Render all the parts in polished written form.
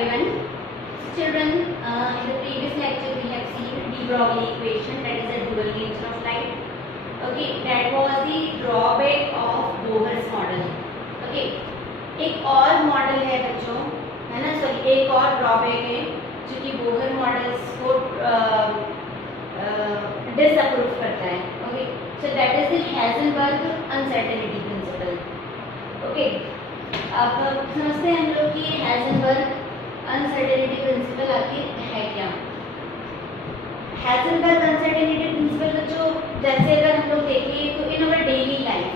everyone. Children, in the previous lecture we have seen de Broglie equation, that is the dual nature of light. Okay, that was the drawback of Bohr's model. Okay, एक और model है बच्चों, है ना, sorry एक और drawback है जो कि बोहर मॉडल्स को डिसअप्रूव करता है. Okay, so that is the Heisenberg uncertainty principal. Okay, अब समझते हैं हम लोग कि हाइजेनबर्ग अनसर्टेनिटी प्रिंसिपल आखिर है क्या. हाइजेनबर्ग अनसर्टेनिटी प्रिंसिपल बच्चों, जैसे अगर हम लोग देखें तो इन अवर डेली लाइफ,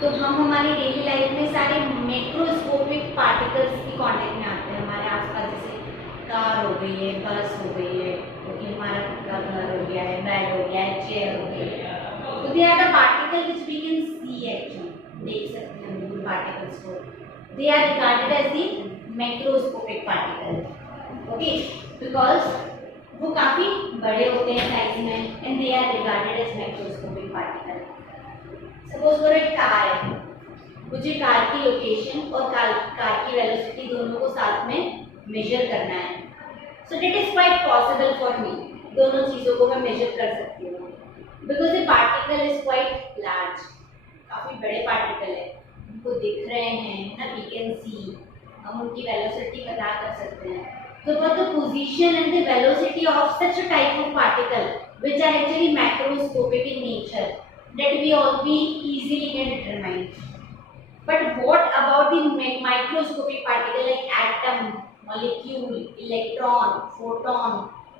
तो हम हमारी डेली लाइफ में सारे मैक्रोस्कोपिक पार्टिकल्स की कांटेक्ट में आते हैं हमारे आसपास. जैसे कार हो गई है, बस हो गई है, क्योंकि हमारा खुद का घर हो गया है, बेड हो गया है, चेयर हो गई है. तो they are the particle which we can see actually, देख सकते हैं हम पार्टिकल्स को. They are regarded as the macroscopic particle. Okay, because वो काफी बड़े होते हैं साइज में and they are regarded as macroscopic particle. Suppose करो एक कार है, मुझे कार की लोकेशन और कार की वेलोसिटी दोनों को साथ में मेजर करना है. So it is quite possible for me, दोनों चीजों को मैं मेजर कर सकती हूँ because the particle is quite large. काफी बड़े पार्टिकल है, उनको दिख रहे हैं ना, वी कैन सी, हम उनकी वेलोसिटी पता कर सकते हैं. So for the position and the velocity of such a type of particle which are actually macroscopic in nature, that we easily can determine. But what about the microscopic particle like atom, molecule, electron, photon,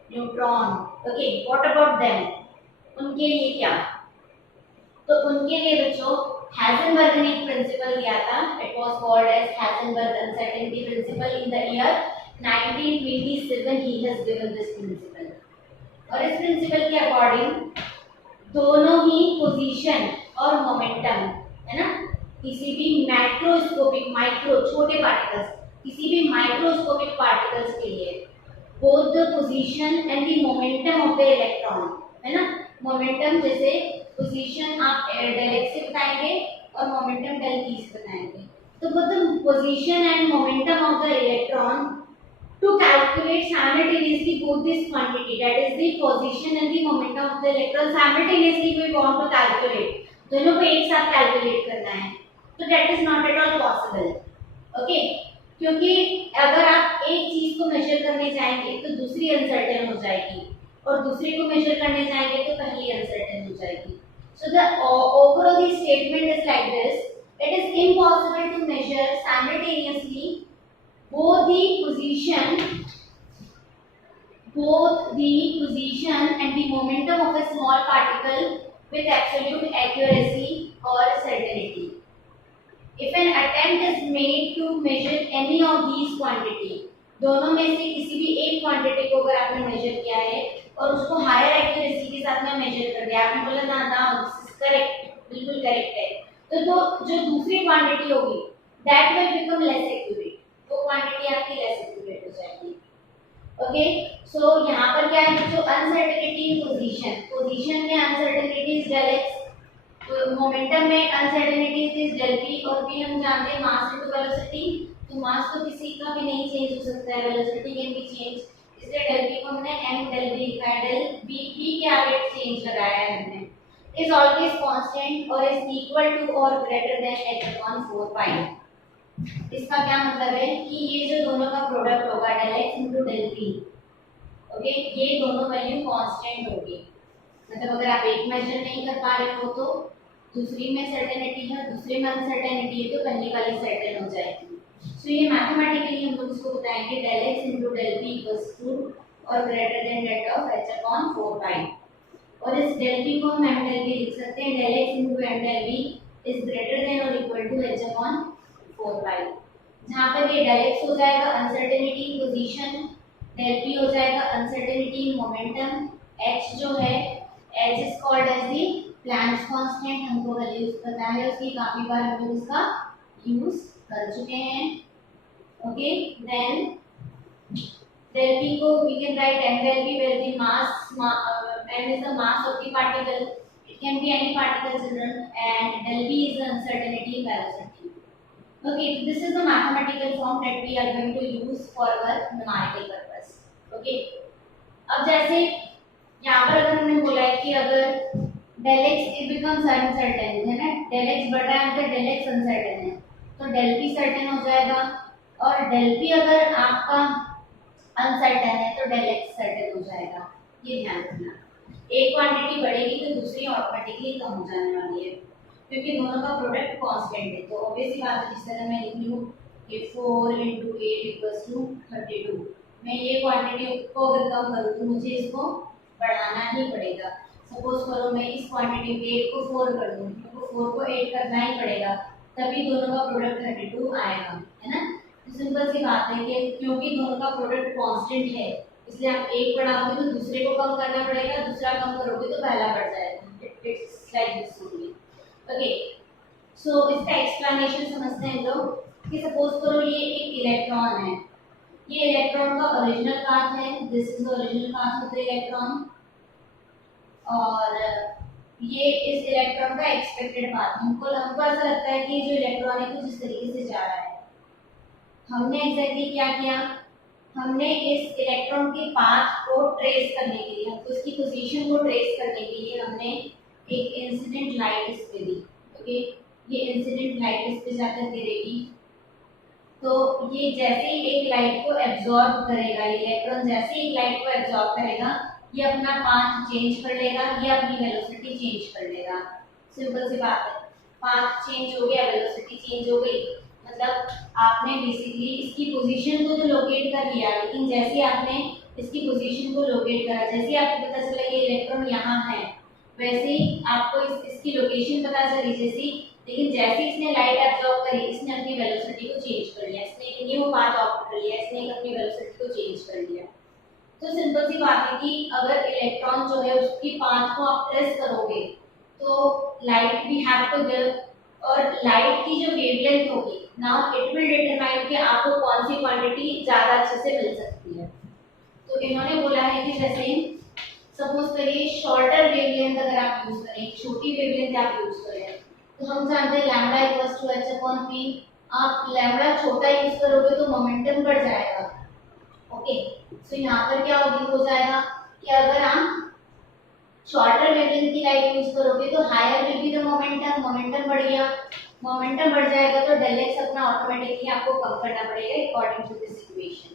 neutron? Okay, what about them? उनके लिए क्या? तो उनके लिए बच्चों Heisenberg ने एक principle दिया था. It was called as Heisenberg uncertainty principle. In the year 1927 he has given this principle. और इस प्रिंसिपल के अकॉर्डिंग दोनों ही पोजीशन और मोमेंटम, है ना, किसी भी मैक्रोस्कोपिक, माइक्रो छोटे पार्टिकल्स, किसी भी माइक्रोस्कोपिक पार्टिकल्स के लिए both the position and the momentum of the electron, है ना, मोमेंटम जैसे पोजीशन आप डेल एक्स से बताएंगे और मोमेंटम डेल वी से बताएंगे. तो both the position and momentum of the electron to calculate simultaneously both this quantity, that is the position and the momentum of the electron, simultaneously we want to calculate, दोनों को एक साथ calculate करना है. तो that is not at all possible. okay, क्योंकि अगर आप एक चीज को मेजर करने जाएंगे तो दूसरी अनसर्टेन हो जाएगी और दूसरी को मेजर करने जाएंगे तो पहली अनसर्टेन हो जाएगी. so the overall the statement is like this: it is impossible to measure simultaneously both the position and the momentum of a small particle with absolute accuracy or certainty. If an attempt is made to measure any of these quantity, दोनों में से किसी भी एक quantity को अगर आपने major किया है और उसको हायर एक्यूरेसी के साथ में मेजर कर दिया, आपने बोला ना ना दिस इज करेक्ट, बिल्कुल करेक्ट है, तो जो दूसरी क्वांटिटी होगी that will become less accurate, वो क्वांटिटी आपकी लेस एक्यूरेट हो जाएगी. ओके, सो यहाँ पर क्या है जो अनसर्टेनिटी इन पोजीशन में अनसर्टेनिटी इज डेल एक्स, तो मोमेंटम में अनसर्टेनिटी इज डेल वी, और भी हम जानते हैं मास इनटू वेलोसिटी, तो मास तो किसी का भी नहीं चेंज हो सकता है, वेलोसिटी कैन बी चेंज, इसलिए डेल वी को हमने m डेल v लिखा है, डेल v के आगे चेंज लगाया है हमने. इज ऑलवेज कांस्टेंट और इज इक्वल टू और ग्रेटर देन h/4 पाई. इसका क्या मतलब है कि ये जो दोनों का प्रोडक्ट होगा del x into del v, okay, ये दोनों वैल्यू कांस्टेंट होगी. मतलब अगर आप एक मेजर नहीं कर पा रहे हो तो दूसरी में सर्टेनिटी है, दूसरे में अनसर्टेनिटी है, तो पहली वाली सर्टेन हो जाएगी. सो ये मैथमेटिकली हम लोग इसको बताएंगे del x into del v equals to और greater than that of h/4 pi. और इस डेल वी को हम m डेल वी लिख सकते हैं, del x into m del v is greater than और इक्वल टू h/4 पाई. जहाँ पर ये डेल एक्स हो जाएगा uncertainty in position, del v हो जाएगा अनसर्टेनिटी इन मोमेंटम, h जो है h is called as the Planck's constant. हमको वैल्यूज पता है उसकी, काफी बार हम लोग इसका यूज कर चुके हैं. ओके, देन del p को we can write m del p where the m is the mass of the particle. It can be any particle children, and del v is the uncertainty in velocity. Okay, this is the mathematical form that we are going to use for our numerical purpose. Okay, अब जैसे यहाँ पर अगर हमने बोला है कि अगर del x it becomes uncertain है ना, डेल एक्स बढ़ रहा है अगर डेल एक्स अनसर्टेन है तो डेल पी सर्टेन हो जाएगा, और डेल पी अगर आपका अनसर्टेन है तो डेल एक्स सर्टेन हो जाएगा। ये ध्यान रखना, एक क्वांटिटी बढ़ेगी तो दूसरी ऑटोमेटिकली कम हो जाने वाली है क्योंकि दोनों का प्रोडक्ट कांस्टेंट है। तो ऑब्वियसली बात है, जिस तरह मैं लिख लूँ कि 4 × 8 = 32, मैं ये क्वांटिटी को अगर कम करूँ तो मुझे इसको बढ़ाना ही पड़ेगा। सपोज करो मैं इस क्वांटिटी 8 को 4 कर दूँ, तो 4 को 8 करना ही पड़ेगा, तभी दोनों का प्रोडक्ट 32 आएगा, है ना। तो सिंपल सी बात है कि क्योंकि दोनों का प्रोडक्ट कांस्टेंट है इसलिए आप एक बढ़ाओगे तो दूसरे को कम करना पड़ेगा, दूसरा कम करोगे तो पहला बढ़ जाएगा। It's like this only. Okay, so इसका एक्सप्लेनेशन समझते हैं लोग कि सपोज करो ये एक इलेक्ट्रॉन है, ये इलेक्ट्रॉन का ओरिजिनल पाथ है, this is the original path of the electron, और ये इस इलेक्ट्रॉन का एक्सपेक्टेड पाथ। हमको ऐसा लगता है कि जो इलेक्ट्रॉन है कुछ इस तरीके से जा रहा है। हमने एग्जैक्टली क्या किया, हमने इस इलेक्ट्रॉन के पाथ को ट्रेस करने के लिए, हमको इसकी पोजीशन को ट्रेस करने के लिए हमने एक इंसिडेंट लाइट इस पे दी। ओके, ये इंसिडेंट लाइट इस पे जाकर गिरेगी तो ये जैसे ही एक लाइट को एब्जॉर्ब करेगा, इलेक्ट्रॉन जैसे ही लाइट को एब्जॉर्ब करेगा ये अपना पाथ चेंज कर लेगा, ये अपनी वेलोसिटी चेंज कर लेगा। सिंपल सी बात है, पाथ चेंज हो गया, वेलोसिटी चेंज हो गई, मतलब आपने बेसिकली इसकी पोजीशन को तो लोकेट कर लिया, लेकिन जैसे आपने इसकी पोजीशन को लोकेट करा, जैसे आपको पता चला ये इलेक्ट्रॉन यहाँ है, वैसे ही आपको इसकी लोकेशन पता चली जैसी, लेकिन जैसे इसने लाइट एब्जॉर्ब करी इसने अपनी वेलोसिटी को चेंज कर लिया, इसने एक न्यू पाथ ऑप्ट कर लिया, इसने अपनी वेलोसिटी को चेंज कर लिया। तो सिंपल सी बात है कि अगर इलेक्ट्रॉन जो है उसकी पाथ को आप ट्रेस करोगे तो light we have to give, और लाइट की जो वेवलेंथ होगी नाउ इट विल डिटरमाइन कि आपको कौन सी क्वांटिटी ज़्यादा अच्छे से मिल सकती है। तो इन्होंने बोला है कि जैसे सपोज करिए शॉर्टर वेवलेंथ अगर आप यूज करें, छोटी वेवलेंथ आप यूज करें, तो हम जानते हैं लैम्बडा = h/p। आप लैम्बडा छोटा यूज करोगे तो मोमेंटम बढ़ जाएगा। ओके, सो यहाँ पर क्या हो जाएगा कि अगर आप शॉर्टर वेवलेंथ की लाइट यूज करोगे तो higher will be the momentum, momentum बढ़ गया, मोमेंटम बढ़ जाएगा तो डेल एक्स अपना ऑटोमेटिकली आपको कम करना पड़ेगा अकॉर्डिंग टू दिस इक्वेशन।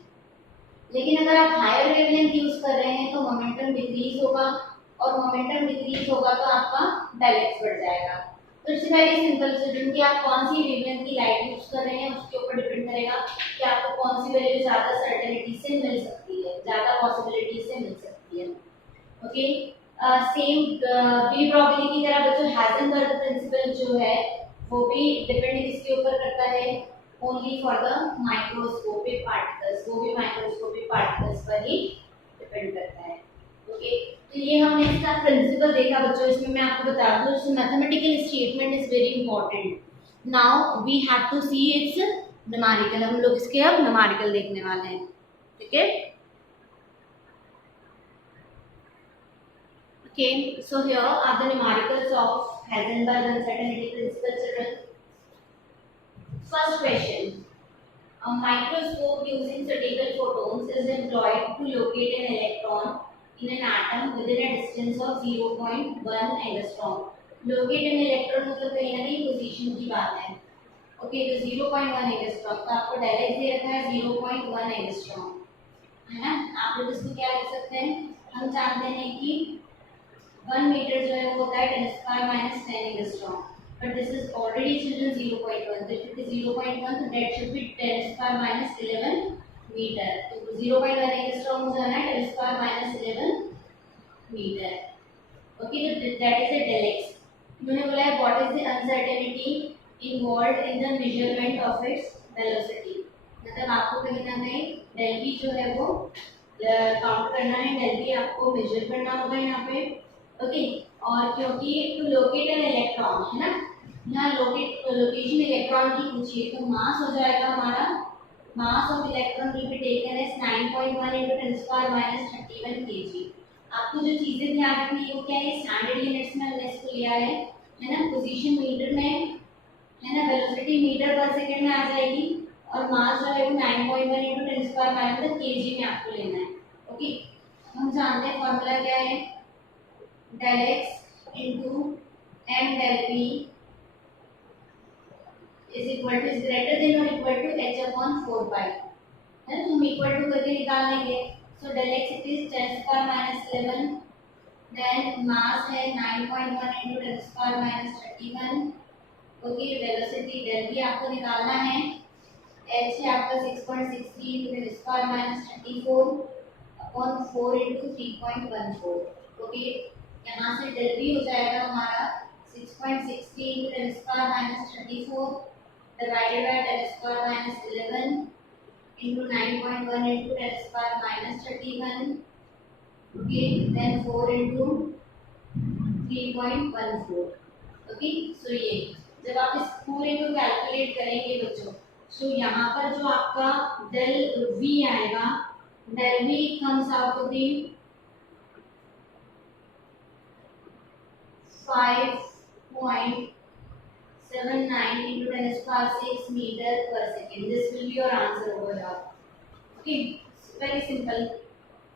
लेकिन अगर आप हायर वेवलेंथ यूज कर रहे हैं तो मोमेंटम डिक्रीज होगा, और मोमेंटम डिक्रीज होगा तो आपका डेल एक्स बढ़ जाएगा। तो इट्स वेरी सिंपल स्टूडेंट कि आप कौन सी वेवलेंथ की लाइट यूज कर रहे हैं उसके ऊपर डिपेंड करेगा कि आपको कौन सी वैल्यू ज़्यादा सर्टेनिटी से मिल सकती है, ज़्यादा पॉसिबिलिटी से मिल सकती है। ओके, सेम बी प्रॉबिलिटी की तरह बच्चों हाइजेनबर्ग प्रिंसिपल जो है वो भी डिपेंड इसके ऊपर करता है only for the microscopic particles, वो भी माइक्रोस्कोपिक पार्टिकल्स पर ही डिपेंड करता है। ओके, तो ये हमने इसका प्रिंसिपल देखा बच्चों। इसमें मैं आपको बता दूं इस mathematical statement is very important. Now we have to see its numerical, हम लोग इसके अब न्यूमेरिकल देखने वाले हैं। ठीक है, okay, so here are the numericals of Heisenberg uncertainty principle children. First question, a microscope using spherical photons is employed to locate an electron in an atom within a distance of 0.1 angstrom. Locate an electron मतलब कहीं ना कहीं position की बात है। Okay, तो 0.1 angstrom, तो आपको डायरेक्ट दे रखा है 0.1 एंगस्ट्रॉम, है ना। आप लोग इसको क्या लिख सकते हैं, हम जानते हैं कि 1 मीटर जो है वो होता है 10⁻⁻10 angstrom, but this is already children 0.1, so if it is 0.1 so that should be 10⁻11 metre. तो 0.1 एंगस्ट्रॉम हो जाना है 10⁻11 मीटर। ओके, तो that is a del x। उन्होंने बोला है what is the uncertainty involved in the measurement of its velocity, मतलब आपको कहीं ना कहीं del v जो है वो काउंट करना है, del v आपको मेजर करना होगा यहाँ पे। ओके, और क्योंकि टू लोकेट एन इलेक्ट्रॉन है ना, यहाँ लोकेशन इलेक्ट्रॉन की पूछिए, तो मास हो जाएगा हमारा, mass of electron will be taken as 9.1 × 10⁻31 kg। आपको जो चीजें ध्यान रखनी है वो क्या है, स्टैंडर्ड यूनिट्स में हमने इसको लिया है ना, पोजीशन मीटर में है ना, वेलोसिटी मीटर पर सेकंड में आ जाएगी और मास जो है वो 9.1 इंटू 10 स्क्वायर माइनस केजी में आपको लेना है। ओके, हम जानते हैं फॉर्मूला क्या है, del x into m del p is equal to, is greater than और equal to h upon 4 pi, है ना, तो हम इक्वल टू करके निकाल लेंगे। So del x it is 10 square minus 11, then mass है 9.1 into 10 square minus 31। Okay, velocity del भी आपको निकालना है, एच है आपका 6.63 into 10 square minus 34 upon 4 into 3.14। Okay, यहाँ से डेल भी हो जाएगा हमारा 6.60 into 10 square minus 34 divided by 10 square minus 11 into 9.1 into 10 square minus 31. Okay, then 4 into 3.14. Okay, so ये जब आप इस पूरे को कैलकुलेट करेंगे बच्चों, so यहाँ पर जो आपका डेल v आएगा, del v comes out to be 5.79 into 10 square 6 meter per second. This will be your answer over here. Okay, very simple.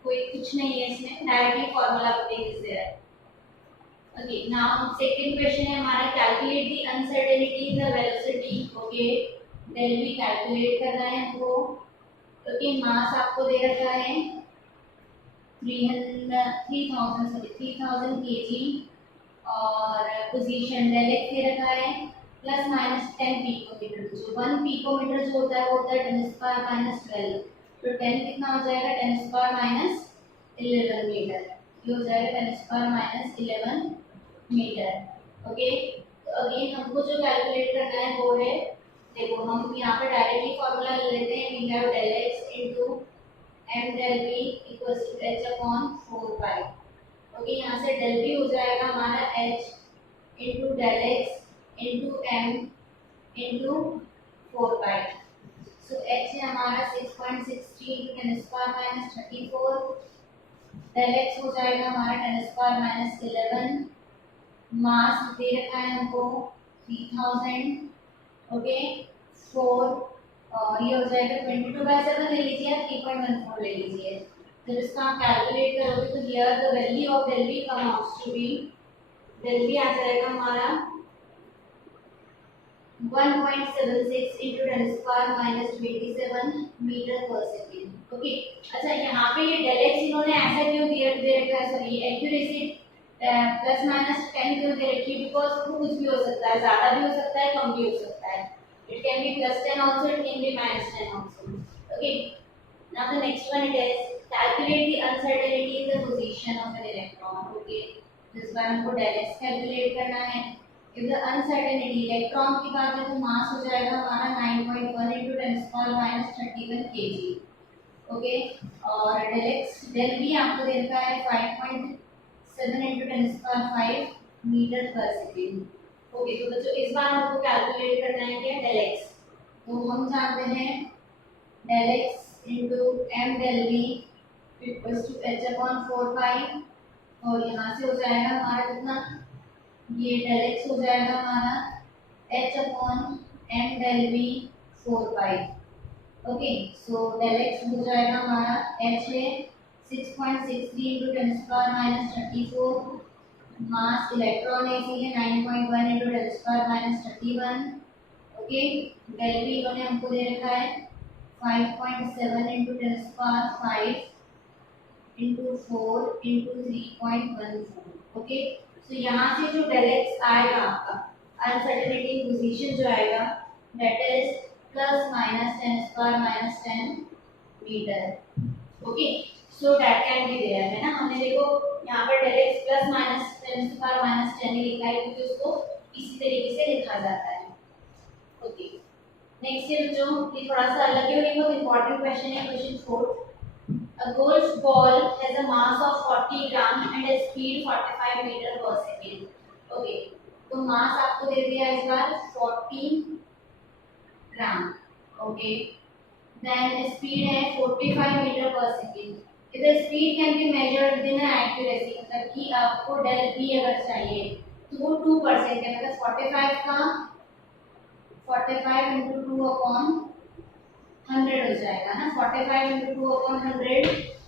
कोई कुछ नहीं है इसमें, directly formula putting is there. Okay, now second question है हमारा, calculate the uncertainty in the velocity. Okay, del v calculate करना है हमको। ओके, मास आपको दे रखा है 3000 केजी और पोजीशन डेल एक्स दे रखा है प्लस माइनस 10 पिकोमीटर। जो 1 पिकोमीटर जो होता है वो होता है 10 स्क्वायर माइनस 12, तो 10 कितना हो जाएगा 10 स्क्वायर माइनस 11 मीटर, ये हो जाएगा 10 स्क्वायर माइनस 11 मीटर। ओके, तो अगेन हमको जो कैलकुलेट करना है वो है, देखो हम यहाँ पर डायरेक्टली फॉर्मूला ले लेते हैं, we have del x into m del v equals to h upon 4 pi. Okay, यहाँ से डेल बी हो जाएगा हमारा h into del x into m into 4 pi. So h है हमारा 6.63 into 10 square minus 34, del x हो जाएगा हमारा 10 स्क्वायर माइनस 11, मास दे रखा है हमको 3000। ओके, 4 और ये हो जाएगा 22/7 ले लीजिए, 3.14 ले लीजिए। जब इसका आप कैलकुलेट करोगे तो here the value of del v come out to be, del v आ जाएगा हमारा 1.76 into 10 square minus 27 मीटर पर सेकेंड। ओके, अच्छा यहाँ पे ये डेल एक्स इन्होंने ऐसा क्यों दे रखा है, सॉरी एक्यूरेसी प्लस माइनस 10 क्यों दे रखी है, बिकॉज कुछ भी हो सकता है, ज़्यादा भी हो सकता है, कम भी हो सकता है। It can be plus 10 also, it can be minus 10 also. Okay, now the next one it is calculate the uncertainty in the position of an electron. Okay, इस बार हमको डेल एक्स कैलकुलेट करना है। If the uncertainty इलेक्ट्रॉन की बात है तो मास हो जाएगा हमारा 9.1 into 10 square minus 31 kg। Okay, और डेल एक्स डेल बी आपको दे रखा है 5.7 into 10 स्क्वायर 5 मीटर पर सेकेंड। ओके, तो बच्चों इस बार हमको कैलकुलेट करना है क्या, डेल एक्स। तो हम जानते हैं del x into m del v equals to h upon 4 pi, और यहाँ से हो जाएगा हमारा कितना, ये डेल एक्स हो जाएगा हमारा h upon m del v 4 pi. Okay, so del x हो जाएगा हमारा h है 6.63 into 10 square minus 34, mass electron है इसीलिए 9.1 into 10 square minus 31। Okay, del v इन्होंने हमको दे रखा है 5.7 into 10 square 5 into 4 into 3.14। Okay, तो यहाँ से जो डेल एक्स आएगा आपका अनसर्टेनिटी पोजीशन जो आएगा that is plus minus 10 square minus 10 metre. Okay, so that can be there, है ना, हमने देखो यहाँ पर del x plus minus 10 square minus 10 ही लिखा है क्योंकि उसको इसी तरीके से लिखा जाता है। ओके, नेक्स्ट है जो ये थोड़ा सा अलग है और ये बहुत इंपॉर्टेंट क्वेश्चन है, question 4। A golf ball has a mass of 40 gram and a speed 45 meter per second. Okay, तो मास आपको दे दिया इस बार 40 ग्राम। ओके, then speed है 45 meter per second. If the speed can be measured within an accuracy, मतलब कि आपको del B अगर चाहिए तो वो 2% है, मतलब 45 का 45 इंटू 2/100 हो जाएगा ना, 45 into 2/100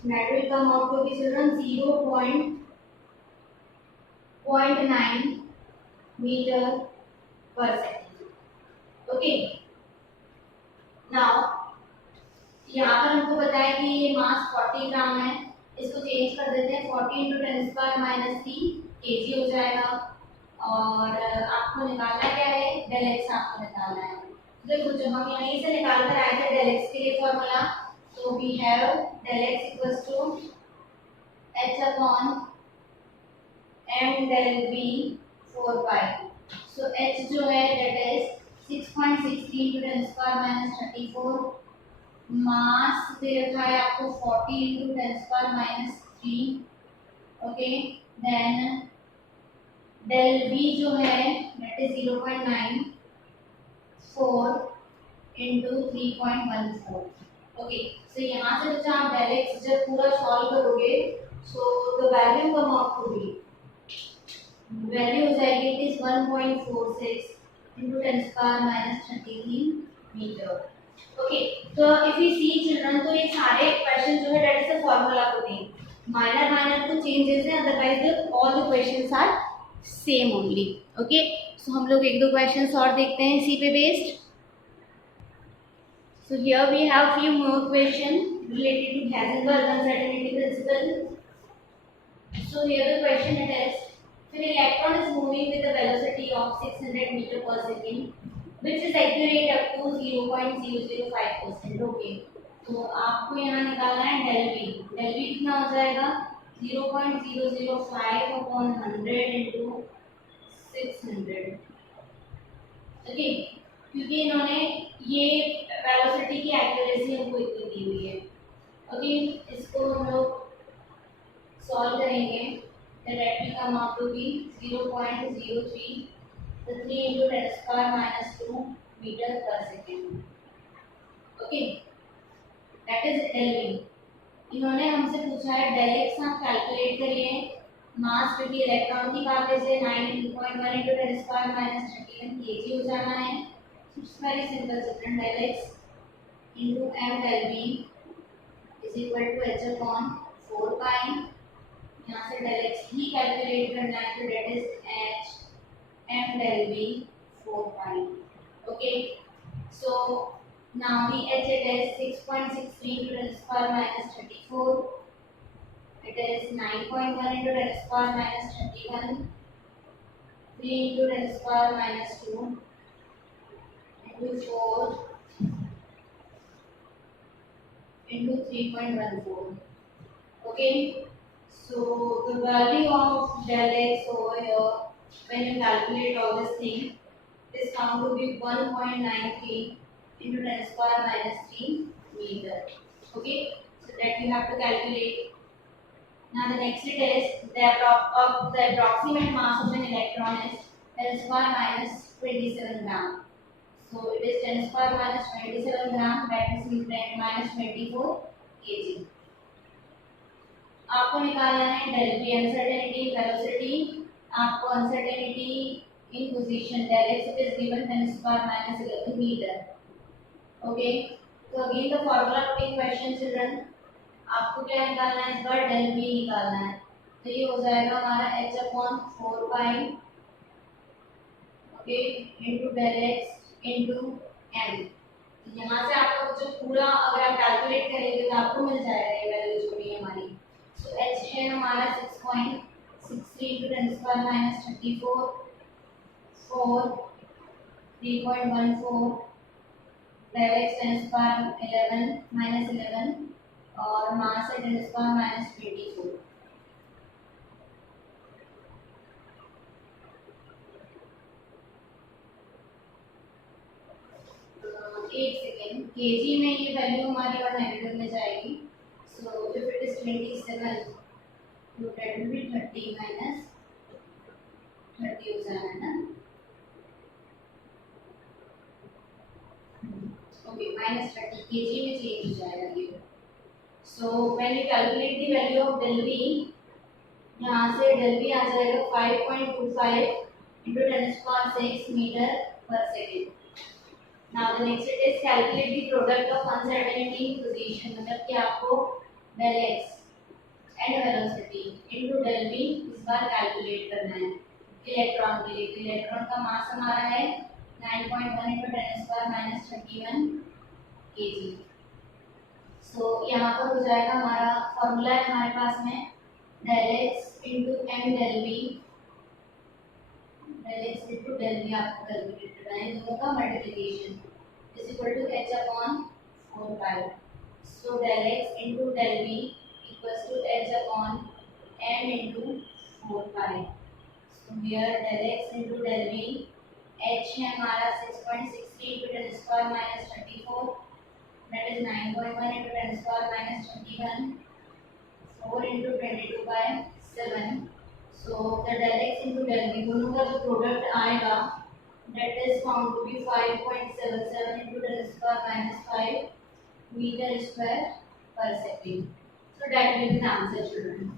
that will come out to be children 0.9 meter per second. Okay, now यहाँ पर हमको पता है कि ये मास 40 ग्राम है, इसको चेंज कर देते हैं 40 इंटू 10⁻³ kg हो जाएगा। और आपको निकालना क्या है, डेल एक्स आपको निकालना है। देखो जो हम यहीं से निकाल कर आए थे डेल एक्स के लिए फॉर्मूला, तो we have del x equals to h upon m del v 4 pi. So h जो है दैट इज 6.63 इंटू 10⁻34, मास दे रखा है आपको 40 into 10⁻³ okay. Then del v जो है that is 0.94 into 3.14 okay. So यहाँ से बच्चा आप डेल एक्स जब पूरा सॉल्व करोगे so the value come out to be, value हो जाएगी it is 1.46 into 10⁻33 metre okay. तो इफ यू सी चिल्ड्रन, तो ये सारे क्वेश्चन जो है that is the formula putting, minor minor तो चेंजेस है, otherwise all the questions are same only okay. So हम लोग एक दो क्वेश्चंस और देखते हैं इसी पे based. So here we have few more question related to Heisenberg uncertainty principle. So here the question it is, if an electron is moving with a velocity of 600 meter per second which is accurate up to 0.005%. Okay, तो आपको यहाँ निकालना है del we. Del we कितना हो जाएगा 0.005 upon 100 into 600 okay, क्योंकि इन्होंने ये वेलोसिटी की एक्यूरेसी हमको इतनी दी हुई है ओके। इसको हम लोग सॉल्व करेंगे, then that will come out to be 0.03 3 into 10⁻² meter per second okay, that is del v। इन्होंने हमसे पूछा है डेल एक्स, आप कैलकुलेट करिए। मास 50 इलेक्ट्रॉन की बात है, 9.1 into 10⁻³ kg हो जाना है। It's very simple children, del x into m del v is equal to h upon 4 pi. यहाँ से डेल एक्स ही कैलकुलेट करना है, तो that is h m del v 4 pi okay। So now the h it is 6.63 into 10⁻34, it is 9.1 into 10⁻31, 3 into 10⁻² into 4 into 3.14 okay। So the value of del x over here when you calculate all this thing, this found to be 1.93 into 10⁻³ meter okay। So that we have to calculate। Now the next it is the approximate mass of an electron is 10⁻27 gram। So it is 10⁻27 gram, that is -24 kg। आपको निकालना है del v uncertainty velocity, आपको uncertainty in position del x is given 10⁻11 metre okay. तो again the formula putting question children, आपको क्या निकालना है, इस बार डेल वी निकालना है। तो ये हो जाएगा हमारा h upon 4 pi okay into del x into m। यहाँ से आपका जो पूरा अगर आप कैलकुलेट करेंगे तो आपको मिल जाएगा ये वैल्यू जो भी हमारी। So h है हमारा 6.63 into 10⁻34 4 3.14 डेल एक्स 10⁻11 और मास है 10⁻24। एक सेकेंड, केजी में ये वैल्यू हमारी और नेगेटिव में जाएगी। So if it is 27, so that will be 30 minus 30 हो जाना है ना ओके, -30 केजी में चेंज हो जाएगा ये। So when you calculate the value of del v, यहाँ से del v आ जाएगा 5.25 into 10⁻6 meter per second now the next it is calculate the product of uncertainty in position, मतलब कि आपको del x and velocity into del v इस बार calculate करना है electron के लिए। तो इलेक्ट्रॉन का मास हमारा है 9.1 into 10 स्क्वायर माइनस 31 kg। सो यहाँ पर हो जाएगा हमारा फॉर्मूला है हमारे पास में del x into m del v, del x into del v आपको कैलकुलेट करना है, दोनों का multiplication is equal to h upon 4 pi। सो del x into del v equals to h upon m into 4 pi। So here del x into del v, h है हमारा 6.63 into 10 square minus 34, that is 9.1 into 10 square minus 21, 4 into 22 by 7। So the del x into del v दोनों का जो product आएगा that is found to be 5.77 into 10 square minus 5 meter square per second। So that will be the answer, children.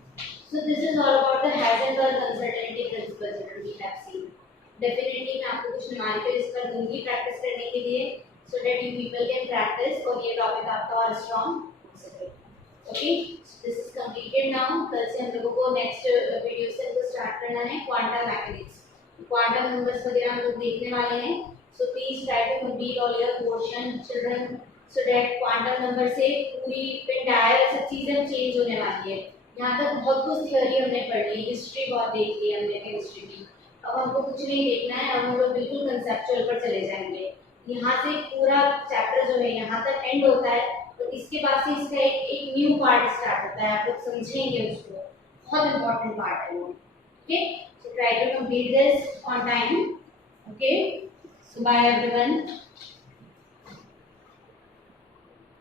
So this is all about the Heisenberg uncertainty principle, children. We have seen. Definitely मैं आपको कुछ numerical इस पर दूंगी practice करने के लिए, so that you people can practice और ये टॉपिक आपका और स्ट्रांग हो सके। Okay, this is completed now. कल से हम लोगों को नेक्स्ट वीडियो से हमको स्टार्ट करना है क्वांटम मैकेनिक्स, क्वांटम नंबर्स वगैरह हम लोग देखने वाले हैं। So please try to complete all your portion children, so that quantum number से पूरी एंटायर सब चीजें चेंज होने वाली है। यहाँ तक बहुत कुछ थ्योरी हमने पढ़ ली, हिस्ट्री बहुत देख ली हमने केमिस्ट्री की, अब हमको कुछ नहीं देखना है, अब हम लोग बिल्कुल कंसेप्चुअल पर चले जाएंगे। यहाँ से पूरा चैप्टर जो है यहाँ तक एंड होता है, तो इसके बाद से इसका एक न्यू पार्ट स्टार्ट होता है, आप लोग समझेंगे उसको, बहुत इंपॉर्टेंट पार्ट है वो। Okay, so try to complete this on time. Okay, so bye everyone.